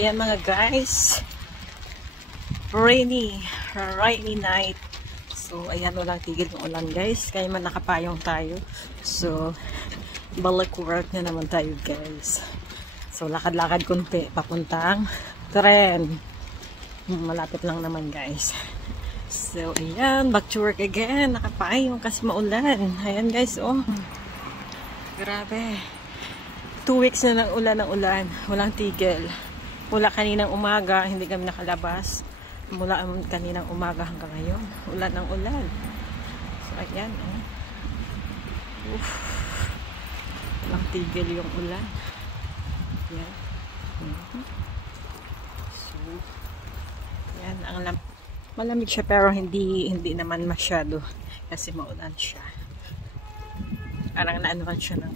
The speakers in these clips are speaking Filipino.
ayan mga guys. Rainy night. So, ayan, walang tigil ng ulan guys. Kaya man nakapayong tayo. So, balik work na naman tayo guys. So, lakad-lakad kunti. Papuntang tren. Malapit lang naman guys. So, ayan. Back to work again. Nakapayong kasi maulan. Ayan guys, oh. Grabe. 2 weeks na ng ulan. Walang tigil. Mula kaninang umaga, hindi kami nakalabas. Mula kaninang umaga hanggang ngayon. Ulan ng ulan. So, ayan. Walang tigil yung ulan. Ayan. So, ayan. Malamig siya pero hindi naman masyado. Kasi maulan siya. Parang naanuhan siya ng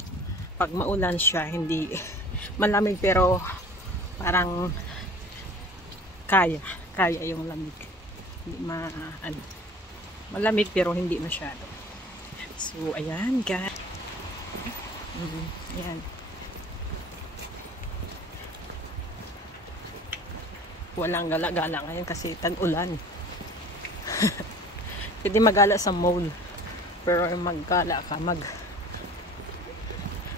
pag maulan siya, hindi malamig pero parang kaya yung lamig. Hindi malamig pero hindi masyado. So, ayan guys. Ayan. Walang gala-gala ngayon kasi tag-ulan. Hindi magala sa mall. Pero maggala ka,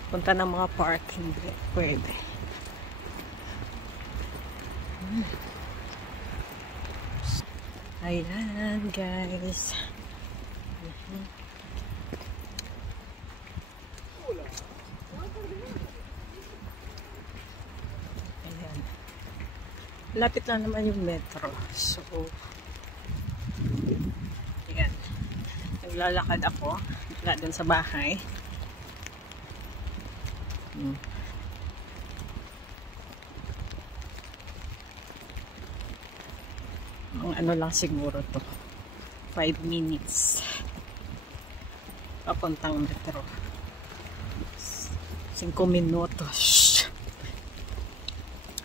punta ng mga park, hindi pwede. Ayan guys. Ayan. Lapit lang naman yung metro. So, ayan. Naglalakad ako. Wala dun sa bahay. Ang ano lang siguro to 5 minutes papuntang metro, 5 minutos.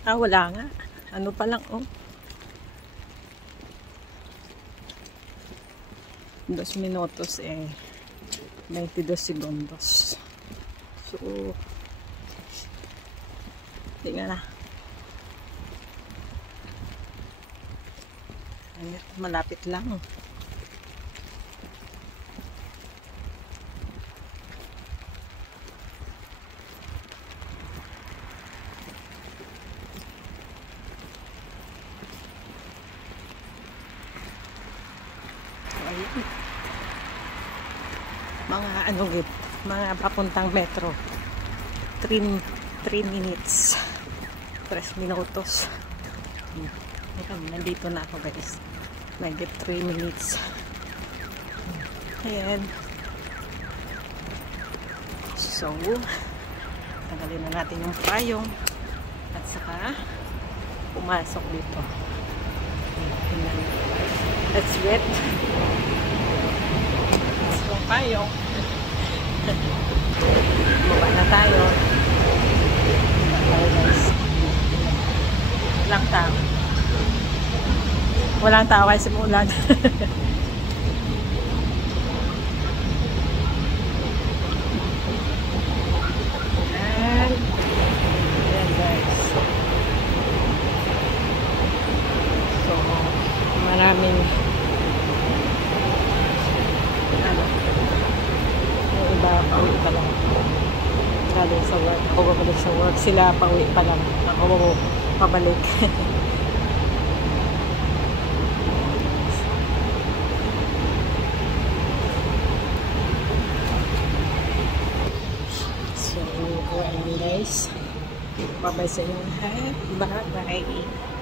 Wala nga, ano pa lang, 2 minutos 22 segundos. So, hindi nga na. Ayan, malapit lang. Ayan. Mga papuntang metro. 3 minutes. 3 minutos. Nandito na ako guys. Nag-get 3 minutes. Ayan. So, tanggalin na natin yung payong. At saka, pumasok dito. That's wet. That's yung payong. Baba na tayo. Walang tao kasi umulan. Ayan guys. So, maraming yung iba pauwi pa lang. Galing sa work. Ako babalik sa work. Sila pauwi pa lang. Ako pabalik. So, ayan guys. Bye-bye sa inyo lahat. Bye-bye.